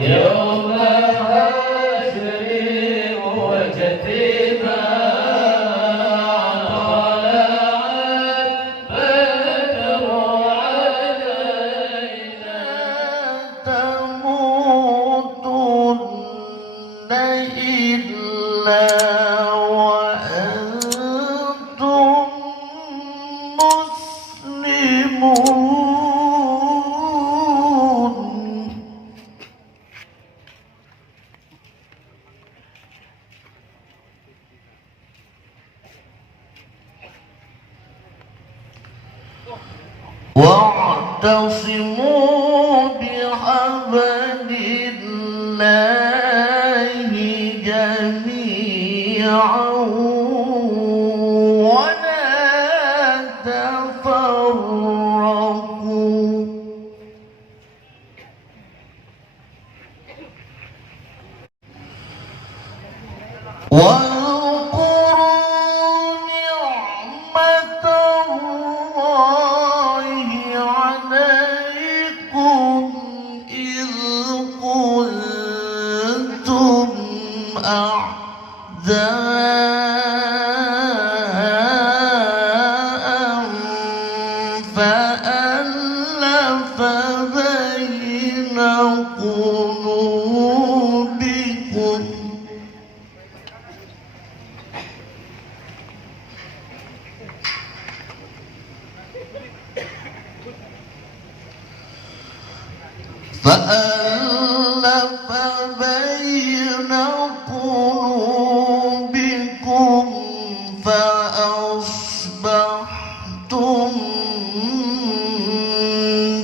يوم حشر وجدنا طلعت بدر علينا تموتن إلا وأنتم مسلمون واعتصموا بحبل الله جميعا ولا تفرقوا واذكروا نعمة الله عليكم إذ كنتم أعداء فألف بين قلوبكم فأصبحتم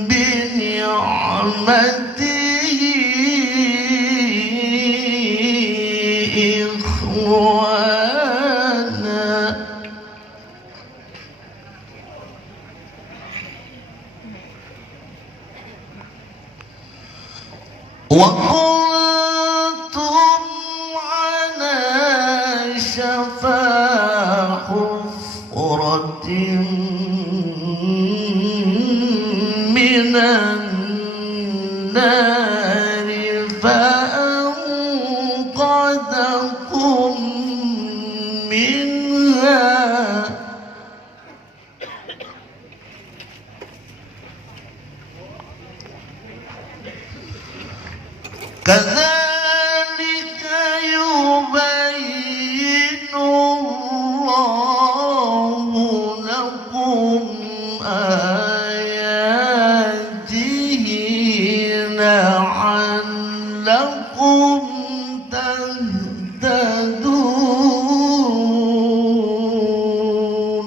بنعمته إخوانا وكنتم على شفا حفرة من النار فأنقذكم منها كذلك يبين الله لكم آياته لعلكم تهتدون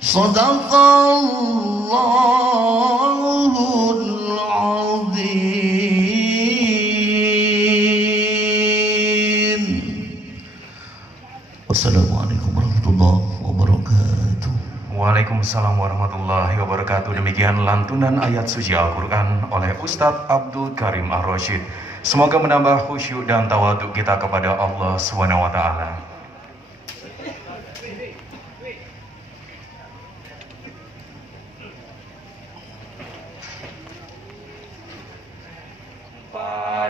صدق الله العظيم. Wassalamualaikum warahmatullahi wabarakatuh. Waalaikumsalam warahmatullahi wabarakatuh. Demikian lantunan ayat suci Al-Quran oleh Ustadz Abdul Karim Ar-Rasyid. Semoga menambah khusyuk dan tawaduk kita kepada Allah SWT.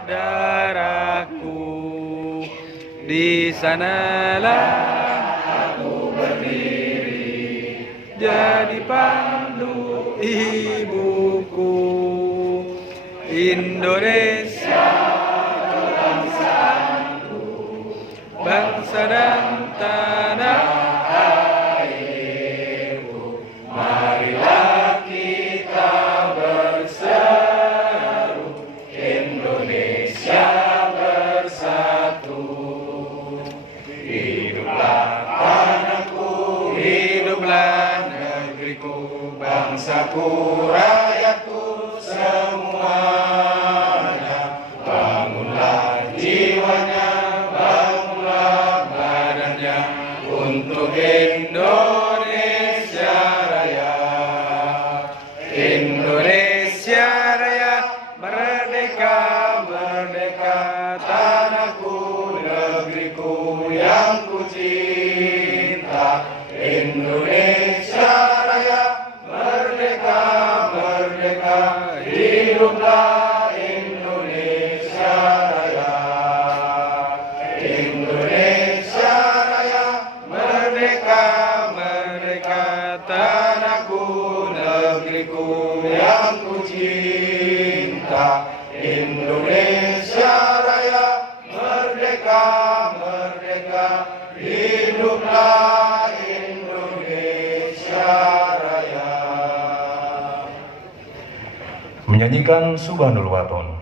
Padaku di sanalah aku berdiri, jadi pandu ibuku. Indonesia bangsaku, bangsa dan tanah airku. Marilah kita berseru, Indonesia bersatu. Hiduplah tanahku, hiduplah negeriku, bangsaku, rakyatku semuanya. Bangunlah jiwanya, bangunlah badannya untuk Indonesia Raya. Indonesia Raya, merdeka, merdeka, tanahku, negeriku yang ku cinta. Indonesia Raya, merdeka, kita. Indonesia Raya merdeka, merdeka, hiduplah Indonesia Raya. Menyanyikan Subhanul Waton.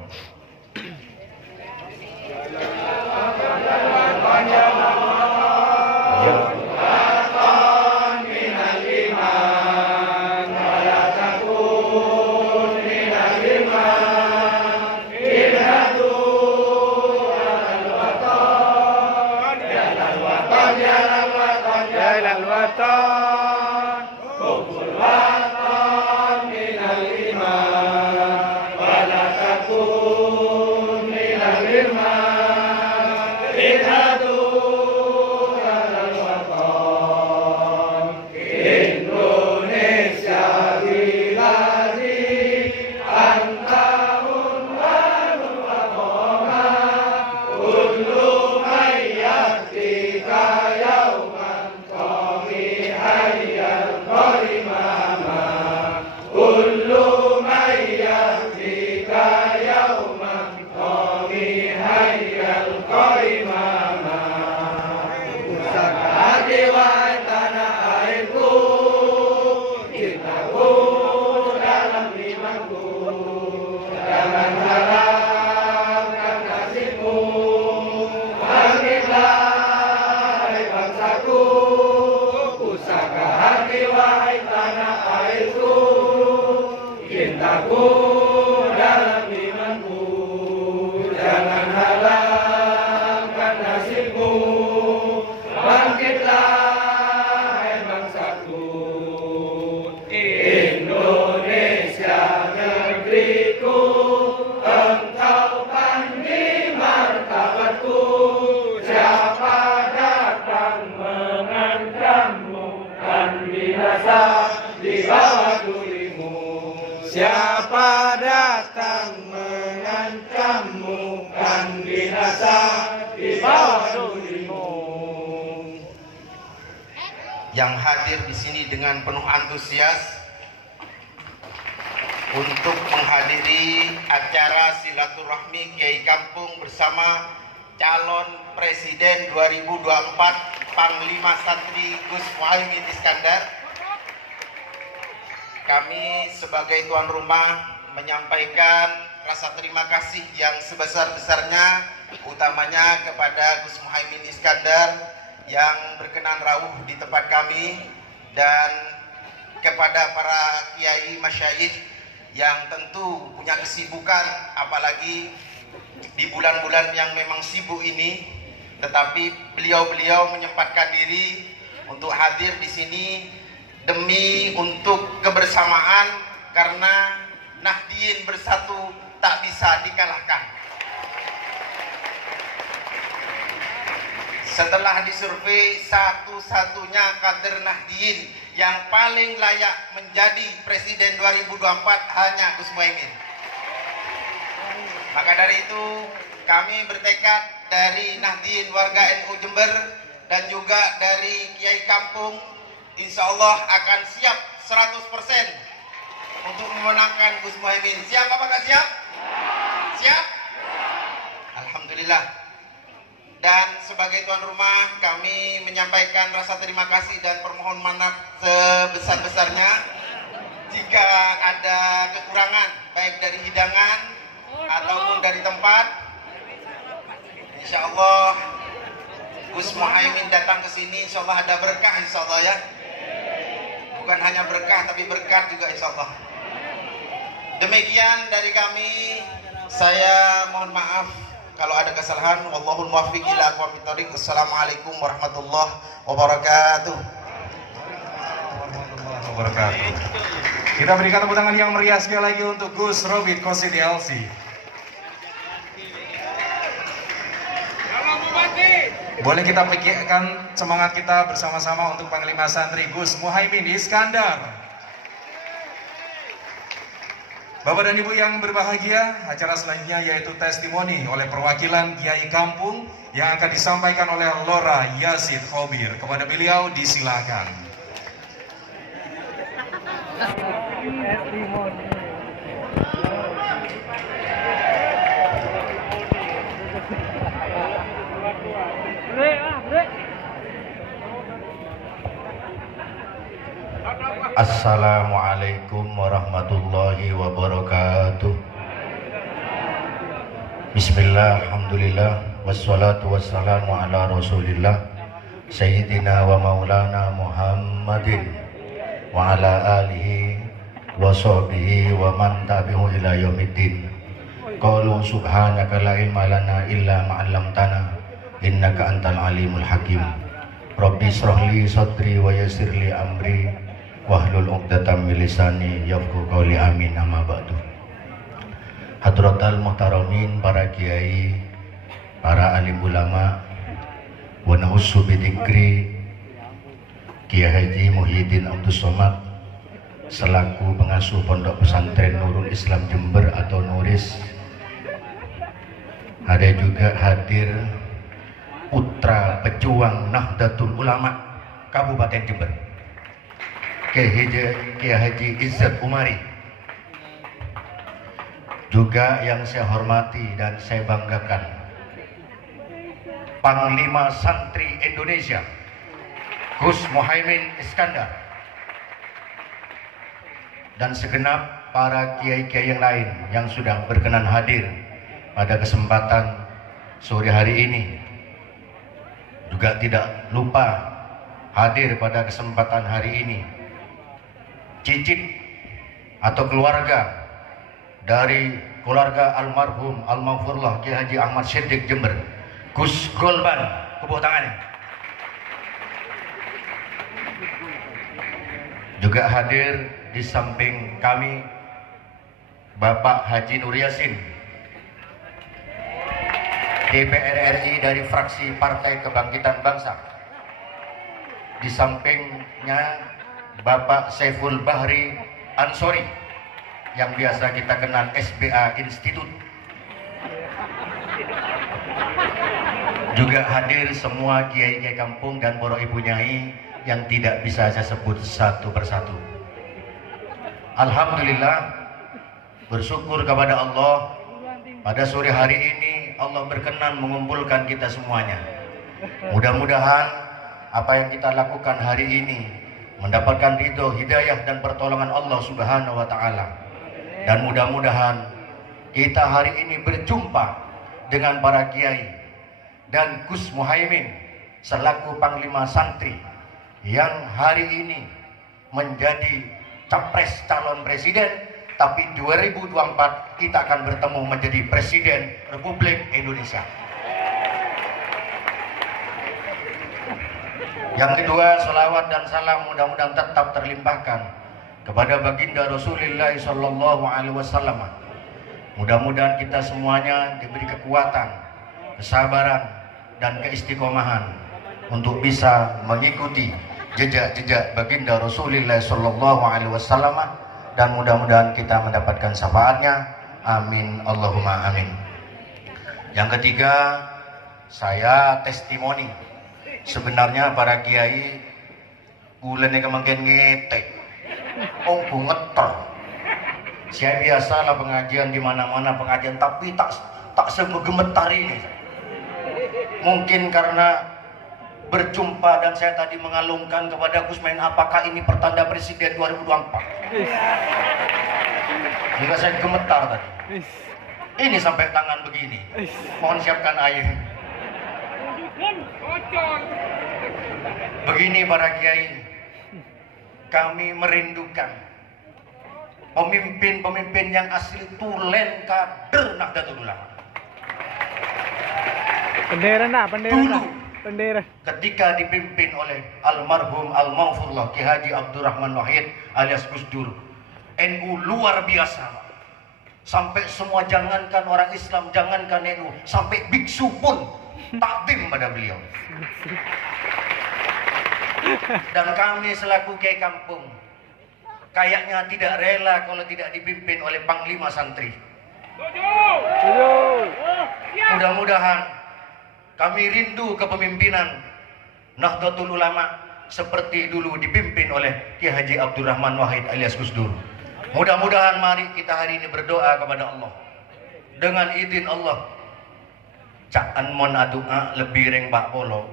Siapa datang mengancammu kan binasa di bawah durimu. Yang hadir di sini dengan penuh antusias untuk menghadiri acara silaturahmi Kiai Kampung bersama calon presiden 2024 Panglima Santri Gus Muhaimin Iskandar. Kami sebagai tuan rumah menyampaikan rasa terima kasih yang sebesar-besarnya, utamanya kepada Gus Muhaimin Iskandar yang berkenan rawuh di tempat kami, dan kepada para kiai masyayikh yang tentu punya kesibukan, apalagi di bulan-bulan yang memang sibuk ini, tetapi beliau-beliau menyempatkan diri untuk hadir di sini demi untuk kebersamaan, karena Nahdien bersatu tak bisa dikalahkan. Setelah disurvei, satu-satunya kader Nahdien yang paling layak menjadi presiden 2024 hanya Gus Muhaimin. Maka dari itu kami bertekad dari Nahdien warga NU Jember dan juga dari Kiai Kampung, insya Allah akan siap 100% untuk memenangkan Gus Muhaimin. Siap apa tak siap? Siap? Alhamdulillah. Dan sebagai tuan rumah, kami menyampaikan rasa terima kasih dan permohon maaf sebesar-besarnya jika ada kekurangan baik dari hidangan ataupun dari tempat. Insya Allah Gus Muhaimin datang ke sini, insya Allah ada berkah, insya Allah ya. Bukan hanya berkah, tapi berkat juga insya Allah. Demikian dari kami, saya mohon maaf kalau ada kesalahan. Wallahul muwaffiq ila aqwamit thoriq. Wassalamualaikum warahmatullahi wabarakatuh. Kita berikan tepuk tangan yang meriah sekali lagi untuk Gus Robit Kosid LC. Boleh kita pikirkan semangat kita bersama-sama untuk Panglima Santri Gus Muhaimin Iskandar. Bapak dan Ibu yang berbahagia, acara selanjutnya yaitu testimoni oleh perwakilan Kiai Kampung yang akan disampaikan oleh Lora Yazid Khobir. Kepada beliau disilakan. Assalamualaikum warahmatullahi wabarakatuh. Bismillah, alhamdulillah, wassalatu wassalamu ala rasulillah Sayyidina wa maulana Muhammadin wa ala alihi wa sahbihi wa man tabi'u ila yaumiddin. Qalu subhanaka la ilma lana illa ma 'allamtana innaka antal alimul hakim. Rabbi shrah li sadri wa yassir li amri wahlul 'uqdatam min lisani yafqahu qawli. Amin. Amma ba'du. Hadratal muhtaramin, para kiai, para alim ulama, wa nahussu bidzikri Kiai Haji Muhyiddin Abdul Somad selaku pengasuh Pondok Pesantren Nurul Islam Jember atau Nuris. Ada juga hadir putra pejuang Nahdlatul Ulama Kabupaten Jember, Kiai Haji Izzat Umari. Juga yang saya hormati dan saya banggakan, Panglima Santri Indonesia Gus Muhaimin Iskandar, dan segenap para kiai-kiai yang lain yang sudah berkenan hadir pada kesempatan sore hari ini. Juga tidak lupa hadir pada kesempatan hari ini cicit atau keluarga dari keluarga almarhum almarhumullah Kiai Haji Ahmad Siddiq Jember, Gus Golban, tepuk tangannya. Juga hadir di samping kami Bapak Haji Nur Yasin, DPR RI dari fraksi Partai Kebangkitan Bangsa. Di sampingnya Bapak Saiful Bahri Ansori yang biasa kita kenal SBA Institute. Juga hadir semua kiai-kiai kampung dan para ibu nyai yang tidak bisa saya sebut satu persatu. Alhamdulillah, bersyukur kepada Allah, pada sore hari ini Allah berkenan mengumpulkan kita semuanya. Mudah-mudahan apa yang kita lakukan hari ini mendapatkan ridho, hidayah dan pertolongan Allah Subhanahu wa taala. Dan mudah-mudahan kita hari ini berjumpa dengan para kiai dan Gus Muhaimin selaku Panglima Santri yang hari ini menjadi capres calon presiden, tapi 2024 kita akan bertemu menjadi Presiden Republik Indonesia. Yang kedua, salawat dan salam mudah-mudahan tetap terlimpahkan kepada baginda Rasulullah Sallallahu Alaihi Wasallam. Mudah-mudahan kita semuanya diberi kekuatan, kesabaran, dan keistiqomahan untuk bisa mengikuti jejak-jejak baginda Rasulullah Sallallahu Alaihi Wasallam, dan mudah-mudahan kita mendapatkan syafaatnya. Amin Allahumma amin. Yang ketiga, saya testimoni. Sebenarnya para kiai bulan ini kemungkinan ngetek, ngeter. Saya biasalah pengajian di mana-mana pengajian, tapi tak segemetar ini. Mungkin karena berjumpa dan saya tadi mengalungkan kepada Gus Main, apakah ini pertanda Presiden 2024? Jika saya gemetar tadi, ini sampai tangan begini. Mohon siapkan air. Begini para kiai, kami merindukan pemimpin-pemimpin yang asli tulen kader Nahdlatul Ulama. Bendera ketika dipimpin oleh almarhum almarhumullah Kiai Haji Abdurrahman Wahid alias Gus Dur, NU luar biasa. Sampai semua, jangankan orang Islam, jangankan NU, sampai biksu pun takdim pada beliau. Dan kami selaku kiai kampung kayaknya tidak rela kalau tidak dipimpin oleh Panglima Santri. Mudah-mudahan kami rindu kepemimpinan Nahdlatul Ulama seperti dulu dipimpin oleh Kiai Haji Abdurrahman Wahid alias Gus Dur. Mudah-mudahan mari kita hari ini berdoa kepada Allah. Dengan izin Allah, cak anmon adua lebih reng Pak Polo,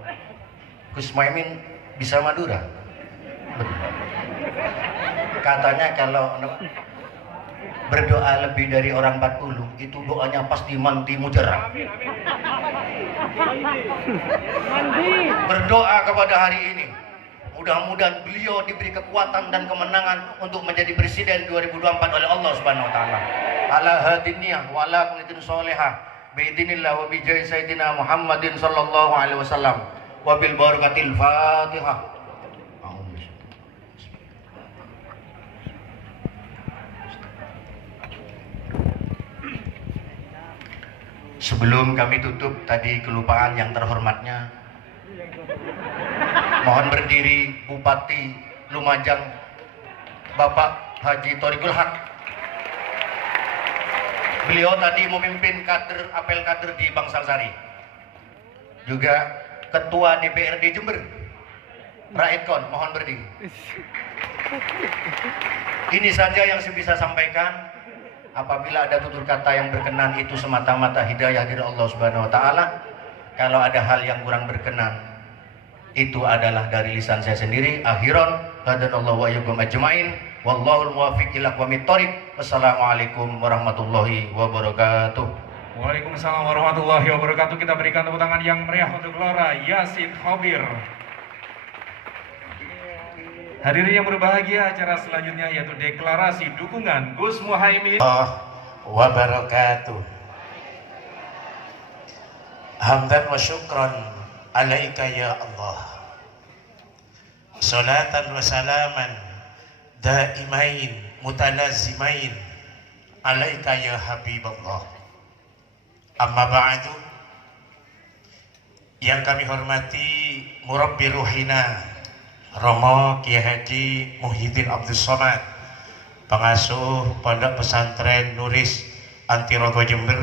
Gus Muhaimin bisa Madura. Katanya kalau berdoa lebih dari orang 40 itu doanya pasti mandi mujarab. Berdoa kepada hari ini, mudah-mudahan beliau diberi kekuatan dan kemenangan untuk menjadi presiden 2024 oleh Allah Subhanahu wa taala. Ala hadiniyah wa ala kulitin solehah biidznillah wa bi jahi sayyidina Muhammadin sallallahu alaihi wasallam wa bil barakatil Fatihah. Sebelum kami tutup tadi kelupaan yang terhormatnya, mohon berdiri Bupati Lumajang Bapak Haji Thoriqul Haq. Beliau tadi memimpin kader apel kader di Bangsal-Sari. Juga Ketua DPRD Jember Raidkon, mohon berdiri. Ini saja yang saya bisa sampaikan. Apabila ada tutur kata yang berkenan itu semata-mata hidayah dari Allah Subhanahu wa taala. Kalau ada hal yang kurang berkenan itu adalah dari lisan saya sendiri. Akhiran hadanallahu wa iyyakum ajmain. Wallahul muwaffiq ila aqwamit thoriq. Wassalamualaikum warahmatullahi wabarakatuh. Waalaikumsalam warahmatullahi wabarakatuh. Kita berikan tepuk tangan yang meriah untuk Gelora Yasin Khobir. Hadirin yang berbahagia, acara selanjutnya yaitu deklarasi dukungan Gus Muhaimin wabarakatuh. Hamdan wa syukran alaika ya Allah. Salatan wa salaman daimain mutalazimain alaika ya Habiballah. Amma ba'du. Yang kami hormati Murabbi Ruhina Romo Kiai Haji Muhyiddin Abdus Somad, pengasuh Pondok Pesantren Nuris Antirogo Jember.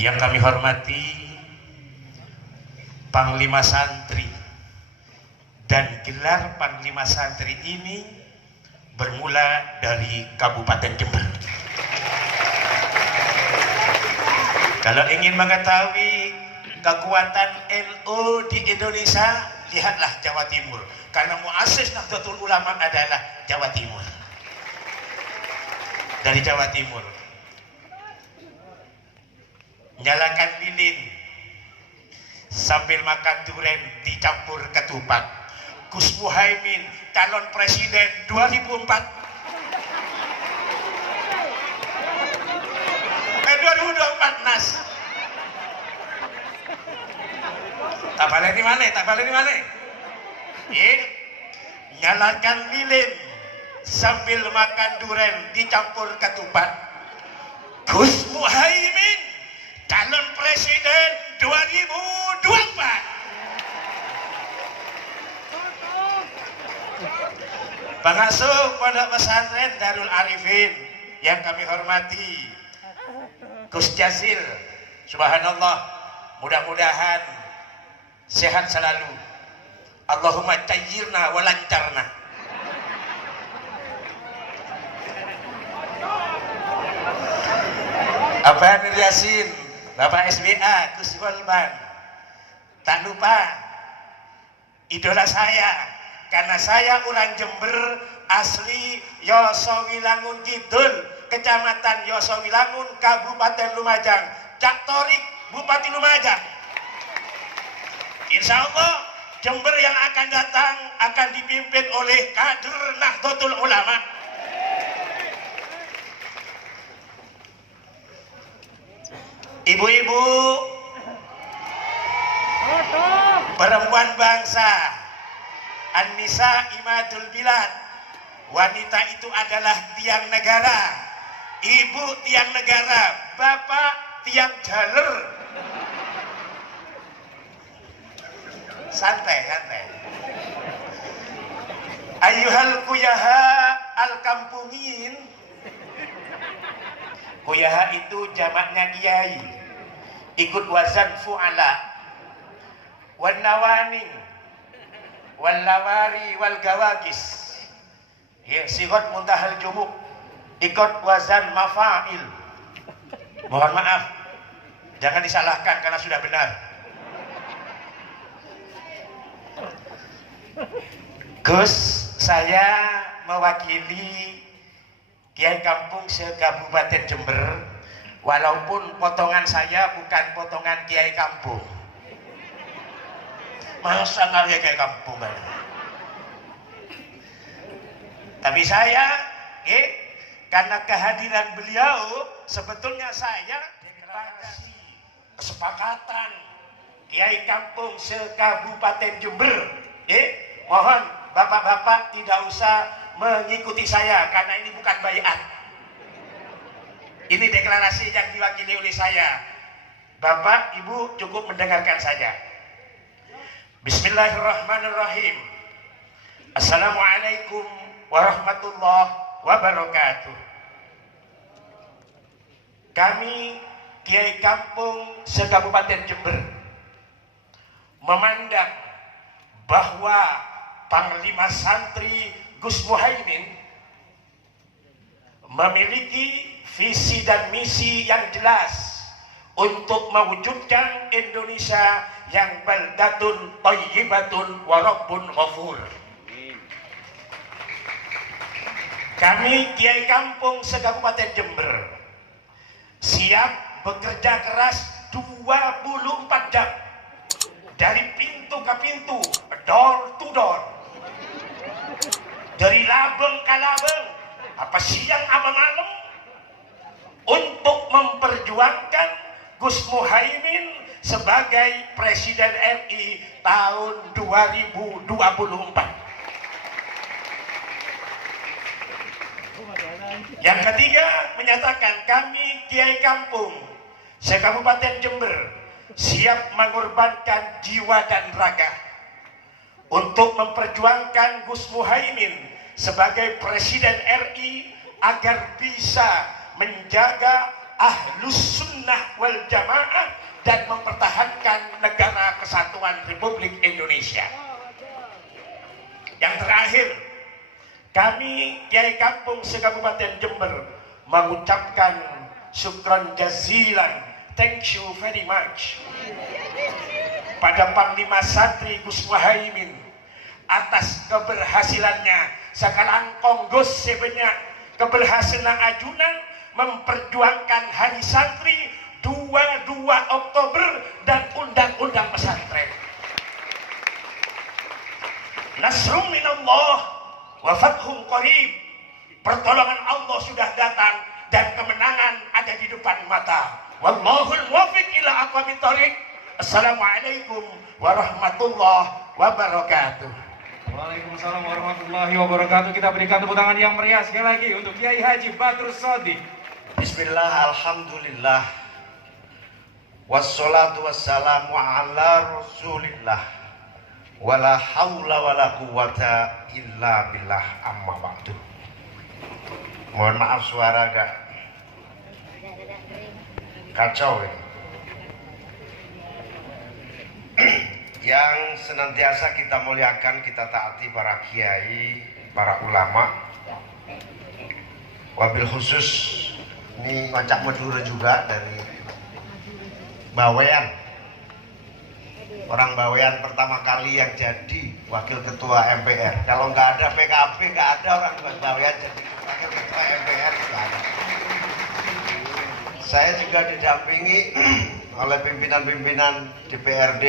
Yang kami hormati Panglima Santri, dan gelar Panglima Santri ini bermula dari Kabupaten Jember. Kalau ingin mengetahui kekuatan NU di Indonesia, lihatlah Jawa Timur. Karena muassis Nahdlatul Ulama adalah Jawa Timur. Dari Jawa Timur. Nyalakan lilin sambil makan durian dicampur ketupat. Gus Muhaimin calon presiden 2004. 2024 nas. Tak balik di mana? Tak balik di mana? Nyalakan lilin sambil makan durian dicampur ketupat. Gus Muhaimin calon presiden 2024. Pengasuh Pondok Pesantren Darul Arifin yang kami hormati Gus Jazil, subhanallah, mudah-mudahan sehat selalu. Allahumma cayyirna wa lancarna. Abah Nur Yasin, Bapak SBA, Gus Golban. Tak lupa idola saya, karena saya orang Jember asli Yosowilangun Kidul, Kecamatan Yosowilangun, Kabupaten Lumajang. Cak Thoriq, Bupati Lumajang. Insya Allah Jember yang akan datang akan dipimpin oleh kader Nahdlatul Ulama. Ibu-ibu, perempuan bangsa, An-Nisa Imadul Bilad. Wanita itu adalah tiang negara. Ibu tiang negara, bapak tiang jaler. Santai, santai. Ayyuhal kuyaha al-kampungin. Kuyaha itu jamaknya kiai. Ikut wazan fu'ala. Wan nawaning, wal lawari, wal gawagis. Ya, sigot muntahal jumuk. Ikut wazan mafa'il. Mohon maaf, jangan disalahkan karena sudah benar. Gus, Saya mewakili Kiai Kampung se-Kabupaten Jember, walaupun potongan saya bukan potongan Kiai Kampung. Masa nggak Kiai Kampung kan? Tapi saya, karena kehadiran beliau, sebetulnya saya deklarasi kesepakatan Kiai Kampung se-Kabupaten Jember. Mohon bapak-bapak tidak usah mengikuti saya karena ini bukan baiat. Ini deklarasi yang diwakili oleh saya. Bapak, Ibu cukup mendengarkan saja. Bismillahirrahmanirrahim. Assalamualaikum warahmatullahi wabarakatuh. Kami Kiai Kampung se-Kabupaten Jember memandang bahwa Panglima Santri Gus Muhaimin memiliki visi dan misi yang jelas untuk mewujudkan Indonesia yang baldatun thayyibatun wa rabbun ghafur. Kami Kiai Kampung se-Kabupaten Jember siap bekerja keras 24 jam dari pintu ke pintu, door to door, dari labeng ke labeng, apa siang apa malam, untuk memperjuangkan Gus Muhaimin sebagai Presiden RI tahun 2024. Yang ketiga, menyatakan kami Kiai Kampung se-Kabupaten Jember siap mengorbankan jiwa dan raga untuk memperjuangkan Gus Muhaimin sebagai Presiden RI agar bisa menjaga Ahlus Sunnah wal Jamaah dan mempertahankan negara kesatuan Republik Indonesia. Yang terakhir, kami Kiai Kampung se-Kabupaten Jember mengucapkan syukran jazilan, thank you very much pada Panglima Santri Gus Muhaimin atas keberhasilannya sakalangkong Gus sebanyak keberhasilan ajunan memperjuangkan Hari Santri 22 Oktober dan Undang-Undang Pesantren. Nasrum minallah wa fathun qarib. Pertolongan Allah sudah datang dan kemenangan ada di depan mata. Wallahul muwaffiq ila aqwamit thoriq. Assalamualaikum warahmatullahi wabarakatuh. Waalaikumsalam warahmatullahi wabarakatuh. Kita berikan tepuk tangan yang meriah sekali lagi untuk Kiai Haji Badrus Shadiq. Bismillah, alhamdulillah, wassalatu wassalamu ala rasulillah, wala hawla wala quwata illa billah, amma ba'du. Mohon maaf suara agak kacau ya. Yang senantiasa kita muliakan, kita taati para kiai, para ulama. Wabil khusus ini Ngocak Madura juga dari Bawean. Orang Bawean pertama kali yang jadi wakil ketua MPR. Kalau nggak ada PKB, nggak ada orang Bawean jadi wakil ketua MPR, nggak ada. Saya juga didampingi oleh pimpinan-pimpinan DPRD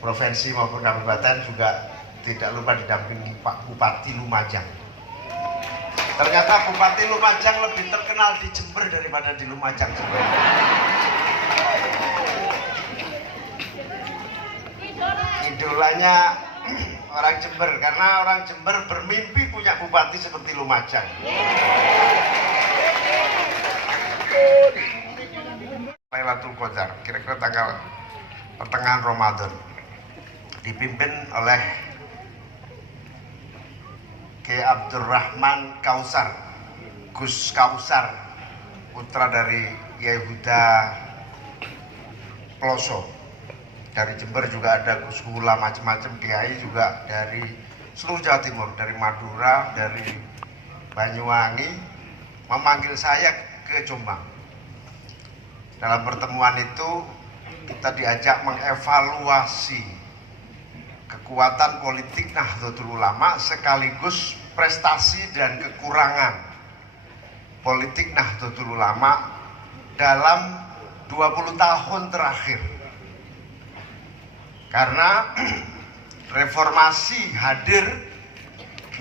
provinsi maupun kabupaten, juga tidak lupa didampingi Pak Bupati Lumajang. Ternyata Bupati Lumajang lebih terkenal di Jember daripada di Lumajang sebenarnya. Idolanya orang Jember, karena orang Jember bermimpi punya bupati seperti Lumajang. Lailatul Qadar, kira-kira tanggal pertengahan Ramadan, dipimpin oleh Kiai Abdurrahman Kausar, Gus Kausar, putra dari Kiai Huda Ploso. Dari Jember juga ada Gus Hula, macam-macam kiai juga dari seluruh Jawa Timur, dari Madura, dari Banyuwangi, memanggil saya ke Jombang. Dalam pertemuan itu kita diajak mengevaluasi kekuatan politik Nahdlatul Ulama sekaligus prestasi dan kekurangan politik Nahdlatul Ulama dalam 20 tahun terakhir. Karena reformasi hadir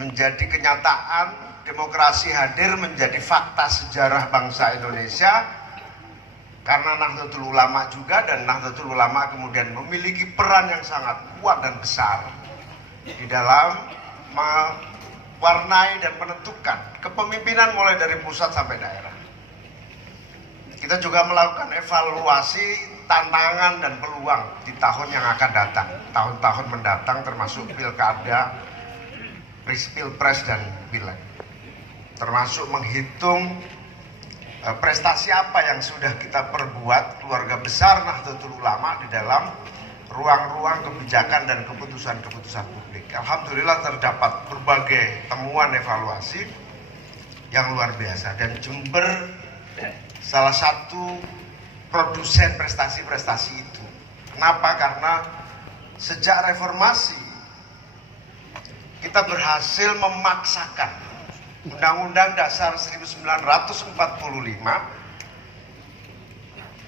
menjadi kenyataan, demokrasi hadir menjadi fakta sejarah bangsa Indonesia, karena Nahdlatul Ulama juga, dan Nahdlatul Ulama kemudian memiliki peran yang sangat kuat dan besar di dalam mewarnai dan menentukan kepemimpinan mulai dari pusat sampai daerah. Kita juga melakukan evaluasi tantangan dan peluang di tahun yang akan datang, tahun-tahun mendatang, termasuk pilkada, pilpres dan pileg, termasuk menghitung prestasi apa yang sudah kita perbuat keluarga besar Nahdlatul Ulama di dalam ruang-ruang kebijakan dan keputusan-keputusan publik. Alhamdulillah terdapat berbagai temuan evaluasi yang luar biasa, dan Jember salah satu produsen prestasi-prestasi itu. Kenapa? Karena sejak reformasi kita berhasil memaksakan Undang-Undang Dasar 1945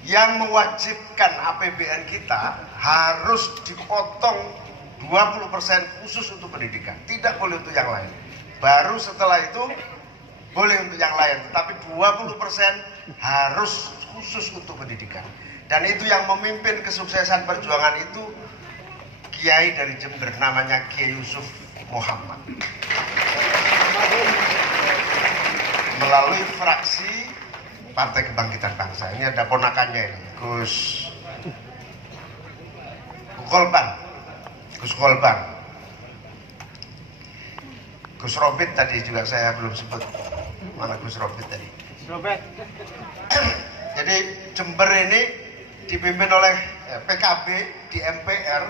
yang mewajibkan APBN kita harus dipotong 20% khusus untuk pendidikan, tidak boleh untuk yang lain. Baru setelah itu boleh untuk yang lain, tetapi 20% harus khusus untuk pendidikan. Dan itu yang memimpin kesuksesan perjuangan itu Kiai dari Jember, namanya Kiai Yusuf Muhammad, melalui fraksi Partai Kebangkitan Bangsa. Ini ada ponakannya ini, Gus Kolban, Gus Robit tadi juga saya belum sebut. Mana Gus Robit tadi? Jadi Jember ini dipimpin oleh PKB di MPR.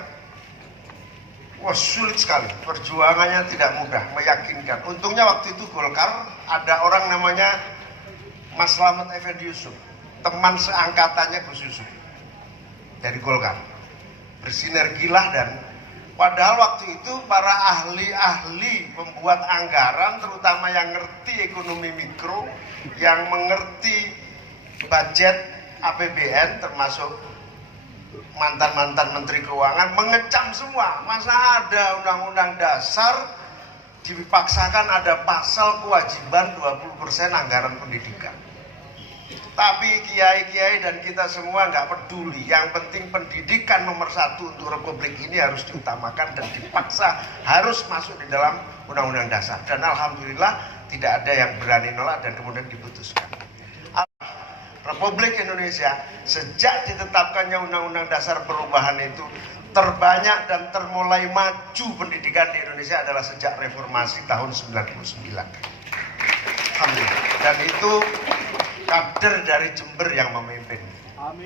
Wah, sulit sekali, perjuangannya tidak mudah, meyakinkan. Untungnya waktu itu Golkar ada orang namanya Mas Slamet Effendi Yusuf, teman seangkatannya Gus Yusuf dari Golkar. Bersinergilah, dan padahal waktu itu para ahli-ahli pembuat anggaran, terutama yang ngerti ekonomi mikro, yang mengerti budget APBN, termasuk mantan-mantan Menteri Keuangan, mengecam semua. Masa ada Undang-Undang Dasar dipaksakan ada pasal kewajiban 20% anggaran pendidikan. Tapi kiai-kiai dan kita semua nggak peduli. Yang penting pendidikan nomor satu untuk Republik ini harus diutamakan dan dipaksa harus masuk di dalam Undang-Undang Dasar. Dan Alhamdulillah tidak ada yang berani nolak dan kemudian diputuskan. Republik Indonesia sejak ditetapkannya Undang-Undang Dasar perubahan itu, terbanyak dan termulai maju pendidikan di Indonesia adalah sejak reformasi tahun 99. Alhamdulillah. Dan itu kader dari Jember yang memimpin,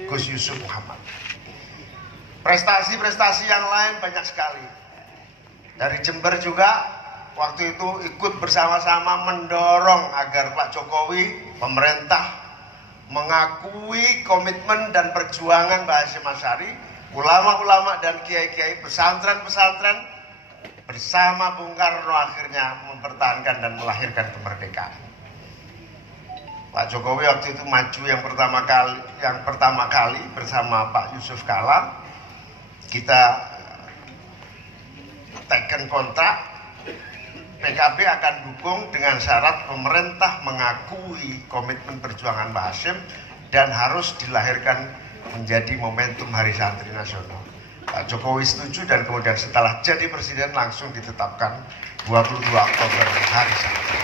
Gus Yusuf Muhammad. Prestasi-prestasi yang lain banyak sekali. Dari Jember juga waktu itu ikut bersama-sama mendorong agar Pak Jokowi, pemerintah, mengakui komitmen dan perjuangan Mbah Hasyim Asy'ari, ulama-ulama dan kiai-kiai, pesantren-pesantren bersama Bung Karno akhirnya mempertahankan dan melahirkan kemerdekaan. Pak Jokowi waktu itu maju yang pertama kali bersama Pak Yusuf Kala. Kita teken kontrak, PKB akan dukung dengan syarat pemerintah mengakui komitmen perjuangan Mbah Hasyim dan harus dilahirkan menjadi momentum Hari Santri Nasional. Pak Jokowi setuju dan kemudian setelah jadi presiden langsung ditetapkan 22 Oktober Hari Santri.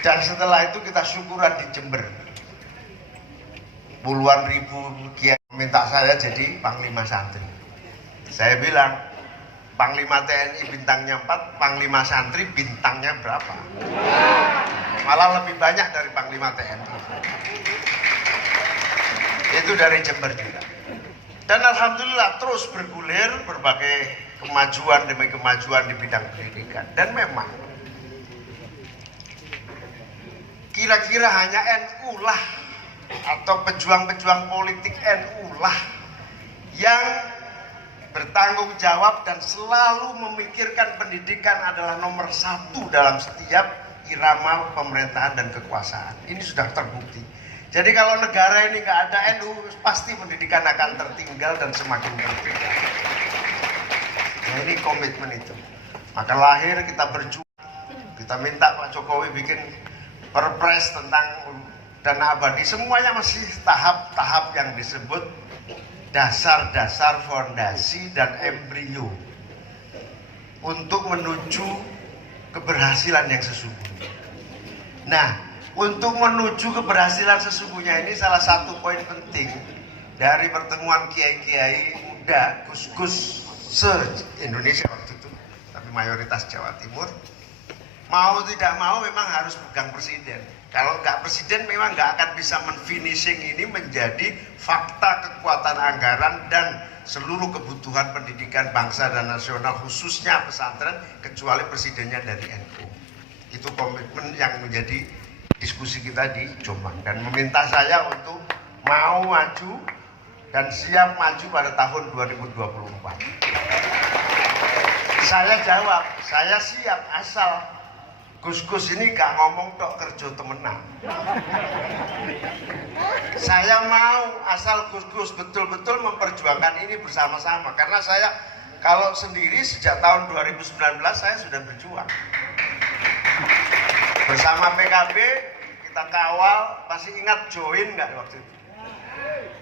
Dan setelah itu kita syukuran di Jember. Puluhan ribu kiai minta saya jadi Panglima Santri. Saya bilang, Panglima TNI bintangnya 4, Panglima Santri bintangnya berapa? Malah lebih banyak dari Panglima TNI. Itu dari Jember juga. Dan Alhamdulillah terus bergulir berbagai kemajuan demi kemajuan di bidang pendidikan. Dan memang kira-kira hanya NU lah atau pejuang-pejuang politik NU lah yang bertanggung jawab dan selalu memikirkan pendidikan adalah nomor satu dalam setiap irama pemerintahan dan kekuasaan. Ini sudah terbukti. Jadi kalau negara ini nggak ada NU, pasti pendidikan akan tertinggal dan semakin tertinggal. Nah, ini komitmen itu. Maka lahir kita berjuang. Kita minta Pak Jokowi bikin perpres tentang dana abadi. Semuanya masih tahap-tahap yang disebut dasar-dasar, fondasi, dan embrio untuk menuju keberhasilan yang sesungguhnya. Nah, untuk menuju keberhasilan sesungguhnya ini salah satu poin penting dari pertemuan kiai-kiai muda Gus-Gus se-Indonesia waktu itu, tapi mayoritas Jawa Timur. Mau tidak mau memang harus pegang presiden. Kalau nggak presiden memang nggak akan bisa menfinishing ini menjadi fakta kekuatan anggaran dan seluruh kebutuhan pendidikan bangsa dan nasional, khususnya pesantren, kecuali presidennya dari NU. Itu komitmen yang menjadi diskusi kita di Jombang dan meminta saya untuk mau maju dan siap maju pada tahun 2024. Saya jawab, saya siap asal Gus-Gus ini gak ngomong tok kerja temenan. Saya mau asal Gus-Gus betul-betul memperjuangkan ini bersama-sama. Karena saya kalau sendiri sejak tahun 2019 saya sudah berjuang. Bersama PKB kita kawal, masih ingat join nggak waktu itu?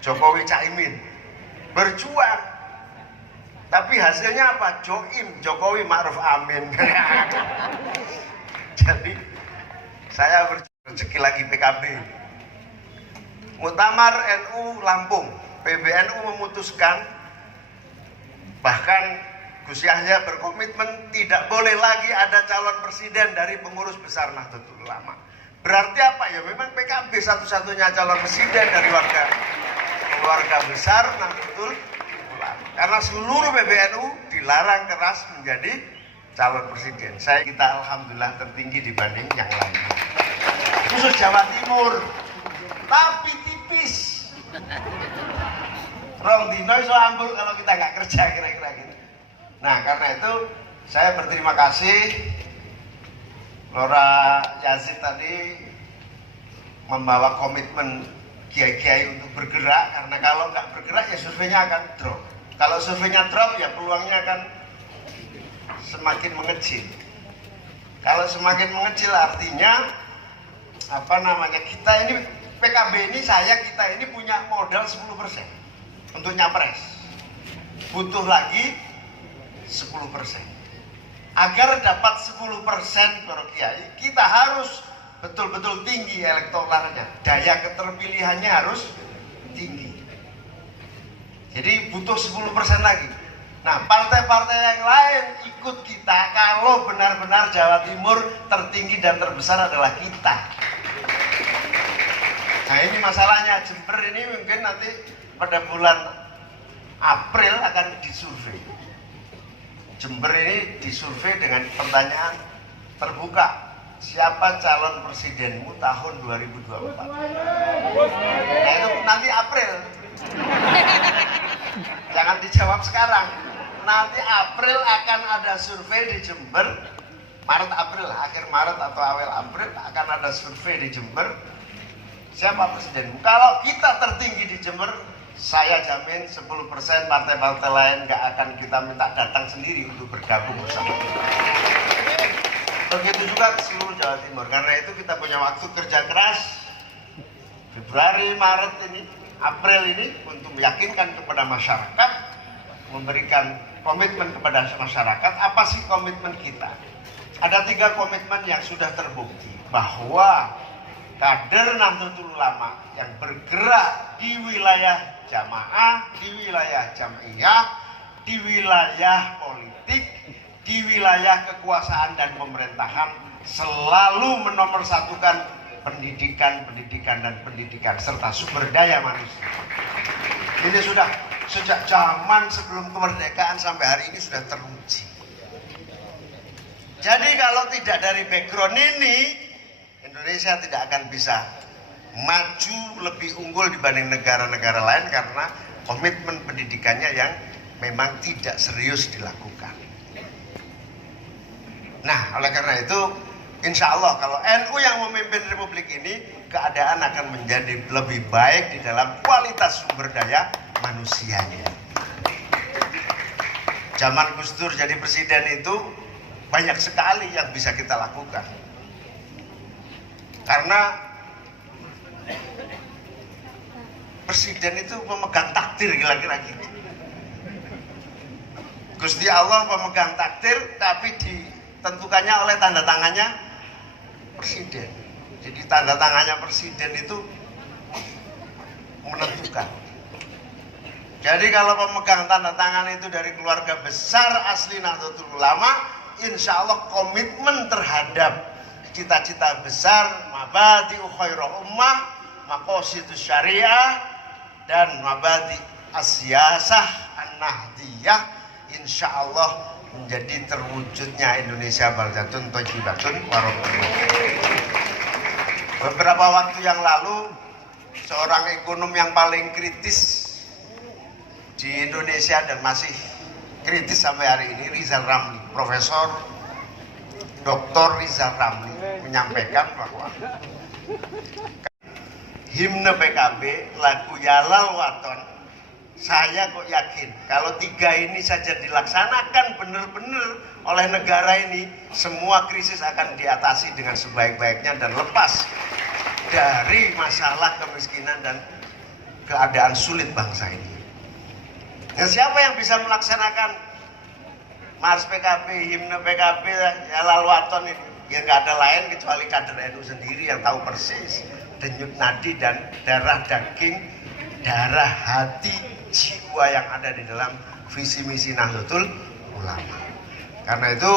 Jokowi Caimin berjuang. Tapi hasilnya apa? Join Jokowi Ma'ruf Amin. Jadi saya rezeki lagi PKB. Muktamar NU Lampung, PBNU memutuskan, bahkan Gus Yahya berkomitmen tidak boleh lagi ada calon presiden dari pengurus besar Nahdlatul Ulama. Berarti apa ya? Memang PKB satu-satunya calon presiden dari keluarga besar Nahdlatul Ulama. Karena seluruh PBNU dilarang keras menjadi calon presiden. Kita alhamdulillah tertinggi dibanding yang lain. Khusus Jawa Timur, tapi tipis. Rong dino iso ambul kalau kita nggak kerja kira-kira gitu. Nah karena itu saya berterima kasih Lora Yazid tadi membawa komitmen kiai-kiai untuk bergerak, karena kalau nggak bergerak ya surveinya akan drop. Kalau surveinya drop ya peluangnya akan semakin mengecil. Kalau semakin mengecil artinya kita ini PKB ini kita ini punya modal 10% untuk nyapres. Butuh lagi 10%. Agar dapat 10% para kiai, kita harus betul-betul tinggi elektoralnya. Daya keterpilihannya harus tinggi. Jadi butuh 10% lagi. Nah, partai-partai yang lain ikut kita kalau benar-benar Jawa Timur tertinggi dan terbesar adalah kita. Nah, ini masalahnya. Jember ini mungkin nanti pada bulan April akan disurvei. Jember ini disurvei dengan pertanyaan terbuka. Siapa calon presidenmu tahun 2024? Nah, itu nanti April. Jangan dijawab sekarang. Nanti April akan ada survei di Jember. Maret April, akhir Maret atau awal April akan ada survei di Jember. Siapa presidenmu? Kalau kita tertinggi di Jember, saya jamin 10% partai-partai lain gak akan kita minta datang sendiri untuk bergabung bersama kita. Begitu juga ke seluruh Jawa Timur. Karena itu kita punya waktu kerja keras Februari, Maret ini, April ini untuk meyakinkan kepada masyarakat, memberikan komitmen kepada masyarakat. Apa sih komitmen kita? Ada 3 komitmen yang sudah terbukti bahwa kader Nahdlatul Ulama yang bergerak di wilayah jamaah, di wilayah jam'iyah, di wilayah politik, di wilayah kekuasaan dan pemerintahan selalu menomorsatukan pendidikan serta sumber daya manusia. Ini sudah sejak zaman sebelum kemerdekaan sampai hari ini sudah teruji. Jadi kalau tidak dari background ini, Indonesia tidak akan bisa maju lebih unggul dibanding negara-negara lain karena komitmen pendidikannya yang memang tidak serius dilakukan. Nah, oleh karena itu, insya Allah kalau NU yang memimpin Republik ini, keadaan akan menjadi lebih baik di dalam kualitas sumber daya manusianya. Zaman Gus Dur jadi presiden itu banyak sekali yang bisa kita lakukan. Karena presiden itu memegang takdir, kira-kira gitu. Gusti Allah memegang takdir, tapi ditentukannya oleh tanda tangannya presiden. Jadi tanda tangannya presiden itu menentukan. Jadi kalau pemegang tanda tangan itu dari keluarga besar asli Nahdlatul Ulama, insya Allah komitmen terhadap cita-cita besar, mabadi'u khairul ummah, maqasidus syariah, dan mabadi as-siyasah an-nahdiyah, insya Allah menjadi terwujudnya Indonesia baldatun thayyibatun warahmatullahi. Beberapa waktu yang lalu, seorang ekonom yang paling kritis di Indonesia dan masih kritis sampai hari ini, Rizal Ramli, Profesor Dr. Rizal Ramli menyampaikan bahwa himne PKB, lagu Yalal Waton, saya kok yakin kalau 3 ini saja dilaksanakan benar-benar oleh negara ini, semua krisis akan diatasi dengan sebaik-baiknya dan lepas dari masalah kemiskinan dan keadaan sulit bangsa ini. Dan siapa yang bisa melaksanakan Mars PKB, himne PKB, Yalal Waton ini? Ya nggak ada lain kecuali kader NU sendiri yang tahu persis denyut nadi dan darah daging, darah hati, jiwa yang ada di dalam visi misi Nahdlatul Ulama. Karena itu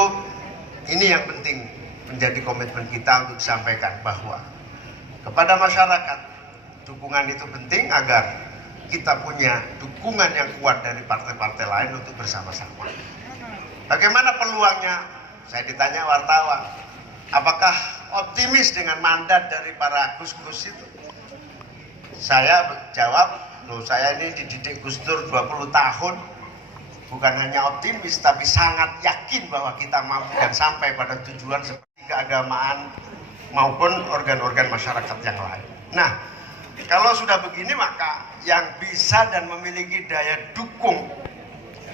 ini yang penting menjadi komitmen kita untuk disampaikan bahwa kepada masyarakat dukungan itu penting agar kita punya dukungan yang kuat dari partai-partai lain untuk bersama-sama. Bagaimana peluangnya? Saya ditanya wartawan, apakah optimis dengan mandat dari para Gus-Gus itu? Saya jawab, loh, saya ini dididik Gus Dur 20 tahun, bukan hanya optimis tapi sangat yakin bahwa kita mampu dan sampai pada tujuan seperti keagamaan maupun organ-organ masyarakat yang lain. Nah, kalau sudah begini maka yang bisa dan memiliki daya dukung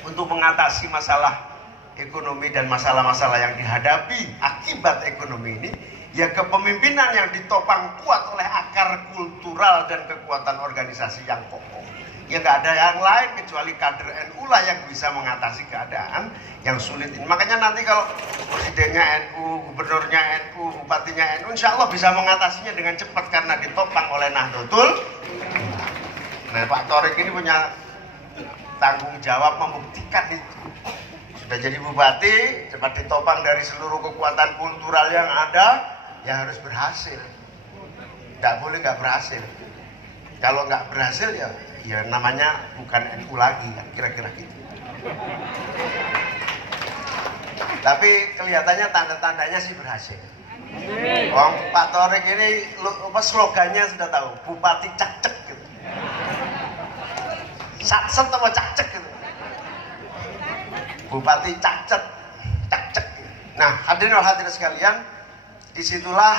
untuk mengatasi masalah ekonomi dan masalah-masalah yang dihadapi akibat ekonomi ini, ya kepemimpinan yang ditopang kuat oleh akar kultural dan kekuatan organisasi yang kokoh. Ya nggak ada yang lain kecuali kader NU lah yang bisa mengatasi keadaan yang sulit ini. Makanya nanti kalau presidennya NU, gubernurnya NU, bupatinya NU, insya Allah bisa mengatasinya dengan cepat karena ditopang oleh Nahdlatul. Nah, Pak Thorik ini punya tanggung jawab membuktikan itu. Sudah jadi bupati, cepat ditopang dari seluruh kekuatan kultural yang ada, ya harus berhasil. Tidak boleh nggak berhasil. Kalau nggak berhasil ya namanya bukan NU lagi, kira-kira gitu. Tapi kelihatannya tanda-tandanya sih berhasil. Pak Thorik ini slogannya sudah tahu, Bupati Cak-Cek gitu. Satset apa Cak-Cek gitu. Bupati Cak-Cek. Nah, hadirin dan hadirat sekalian, disitulah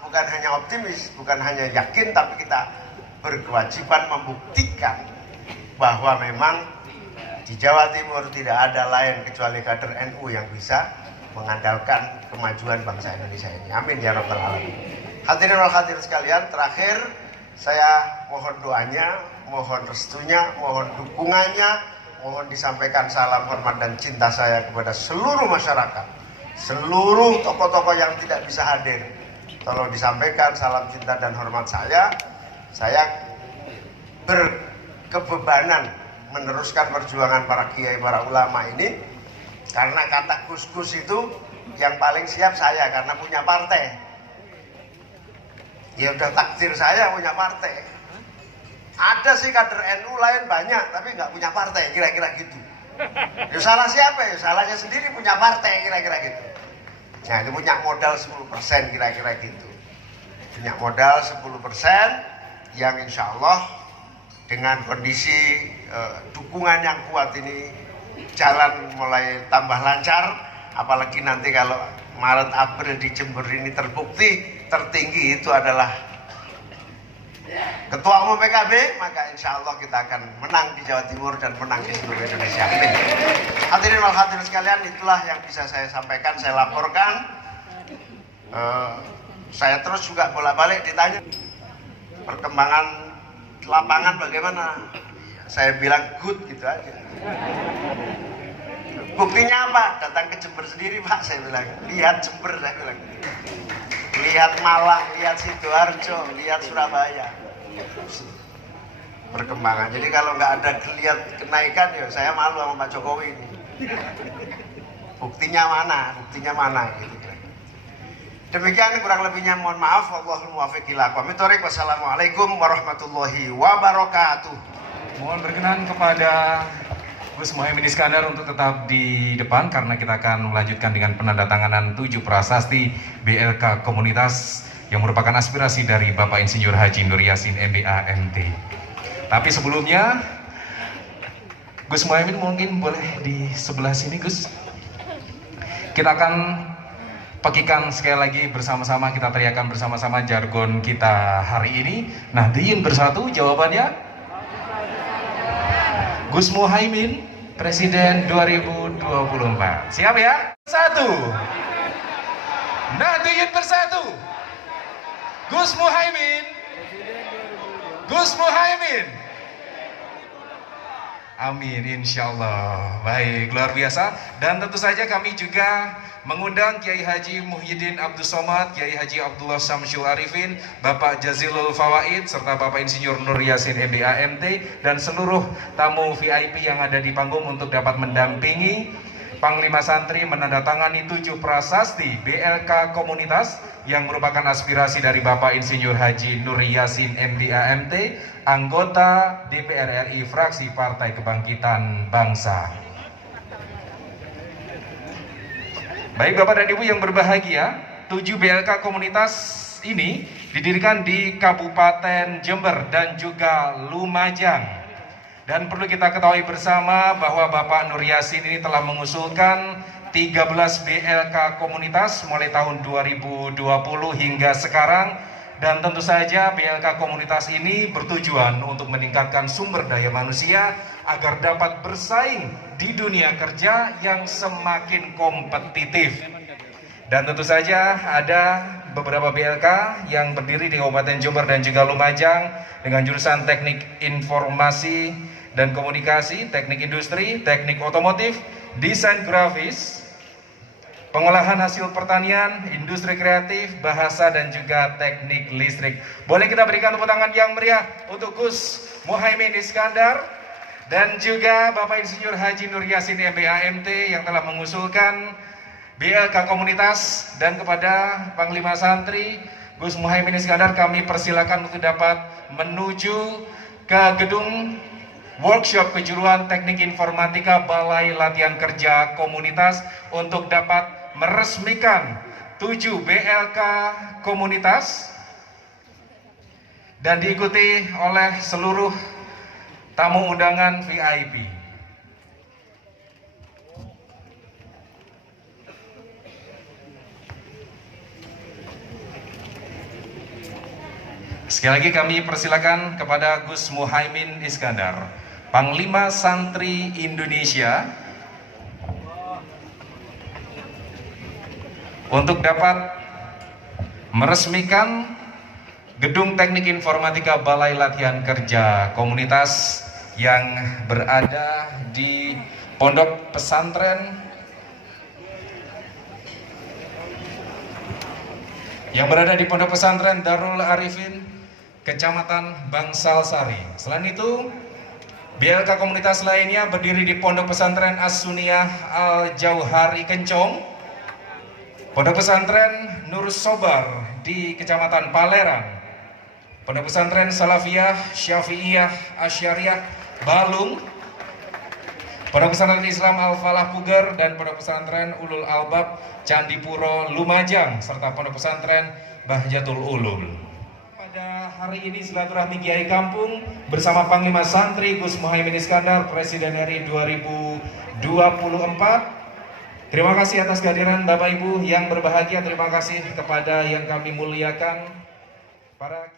bukan hanya optimis, bukan hanya yakin, tapi kita berkewajiban membuktikan bahwa memang di Jawa Timur tidak ada lain kecuali kader NU yang bisa mengandalkan kemajuan bangsa Indonesia ini. Amin ya rabbal alamin. Hadirin dan hadirat sekalian, terakhir saya mohon doanya, mohon restunya, mohon dukungannya, mohon disampaikan salam hormat dan cinta saya kepada seluruh masyarakat, seluruh tokoh-tokoh yang tidak bisa hadir. Tolong disampaikan salam cinta dan hormat saya. Saya berkebebanan meneruskan perjuangan para kiai, para ulama ini, karena kata Gus-Gus itu yang paling siap saya karena punya partai. Ya udah takdir saya punya partai. Ada sih kader NU lain banyak, tapi nggak punya partai, kira-kira gitu. Ya salah siapa ya? Salahnya sendiri punya partai, kira-kira gitu. Nah, itu punya modal 10%, kira-kira gitu. Punya modal 10%. Yang insya Allah dengan kondisi dukungan yang kuat ini jalan mulai tambah lancar, apalagi nanti kalau Maret April di Jember ini terbukti tertinggi itu adalah Ketua Umum PKB, maka insya Allah kita akan menang di Jawa Timur dan menang di seluruh Indonesia. Amin. Hadirin wal hadirin sekalian, itulah yang bisa saya sampaikan, saya laporkan. Saya terus juga bolak-balik ditanya perkembangan lapangan bagaimana. Saya bilang good gitu aja. Buktinya apa? Datang ke Jember sendiri Pak, saya bilang. Lihat Jember, saya bilang. Lihat Malang, lihat Sidoarjo, lihat Surabaya. Perkembangan. Jadi kalau nggak ada lihat kenaikan, ya saya malu sama Pak Jokowi ini. Buktinya mana? Buktinya mana? Gitu. Demikian kurang lebihnya, mohon maaf. Wallahul muwaffiq ila aqwamit thoriq. Wassalamualaikum warahmatullahi wabarakatuh. Mohon berkenan kepada Gus Muhaimin Iskandar untuk tetap di depan karena kita akan melanjutkan dengan penandatanganan 7 prasasti BLK Komunitas yang merupakan aspirasi dari Bapak Insinyur Haji Nur Yassin MBA MT. Tapi sebelumnya Gus Muhaimin mungkin boleh di sebelah sini Gus. Kita akan pekikan sekali lagi bersama-sama, kita teriakan bersama-sama jargon kita hari ini. Nahdien bersatu, jawabannya Gus Muhaimin Presiden 2024. Siap ya? Satu. Nahdien bersatu. Gus Muhaimin. Gus Muhaimin. Amin, insya Allah. Baik, luar biasa. Dan tentu saja kami juga mengundang Kiai Haji Muhyiddin Abdus Somad, Kiai Haji Abdullah Samsyul Arifin, Bapak Jazilul Fawaid, serta Bapak Insinyur Nur Yassin MBA MT, dan seluruh tamu VIP yang ada di panggung untuk dapat mendampingi Panglima Santri menandatangani 7 prasasti BLK Komunitas yang merupakan aspirasi dari Bapak Insinyur Haji Nur Yassin MBA MT, anggota DPR RI fraksi Partai Kebangkitan Bangsa. Baik Bapak dan Ibu yang berbahagia, 7 BLK Komunitas ini didirikan di Kabupaten Jember dan juga Lumajang. Dan perlu kita ketahui bersama bahwa Bapak Nur Yassin ini telah mengusulkan 13 BLK Komunitas mulai tahun 2020 hingga sekarang. Dan tentu saja BLK Komunitas ini bertujuan untuk meningkatkan sumber daya manusia agar dapat bersaing di dunia kerja yang semakin kompetitif. Dan tentu saja ada beberapa BLK yang berdiri di Kabupaten Jember dan juga Lumajang dengan jurusan Teknik Informasi dan Komunikasi, Teknik Industri, Teknik Otomotif, Desain Grafis, Pengolahan Hasil Pertanian, Industri Kreatif, Bahasa, dan juga Teknik Listrik. Boleh kita berikan tepuk tangan yang meriah untuk Gus Muhaimin Iskandar dan juga Bapak Insinyur Haji Nur Yassin MBA MT yang telah mengusulkan BLK Komunitas. Dan kepada Panglima Santri Gus Muhaimin Iskandar, kami persilakan untuk dapat menuju ke gedung workshop kejuruan Teknik Informatika Balai Latihan Kerja Komunitas untuk dapat meresmikan 7 BLK Komunitas dan diikuti oleh seluruh tamu undangan VIP. Sekali lagi kami persilakan kepada Gus Muhaimin Iskandar, Panglima Santri Indonesia, untuk dapat meresmikan Gedung Teknik Informatika Balai Latihan Kerja Komunitas yang berada di Pondok Pesantren Darul Arifin, Kecamatan Bangsal Sari. Selain itu, BLK Komunitas lainnya berdiri di Pondok Pesantren As-Suniyah Al-Jauhari Kencong, Pondok Pesantren Nur Sobar di Kecamatan Paleran, Pondok Pesantren Salafiyah Syafi'iyah Asyariah Balung, Pondok Pesantren Islam Al-Falah Puger, dan Pondok Pesantren Ulul Albab Candipuro Lumajang, serta Pondok Pesantren Bahjatul Ulum. Pada hari ini silaturahmi Kiai Kampung bersama Panglima Santri Gus Muhaimin Iskandar, Presiden RI 2024. Terima kasih atas kehadiran Bapak Ibu yang berbahagia. Terima kasih kepada yang kami muliakan para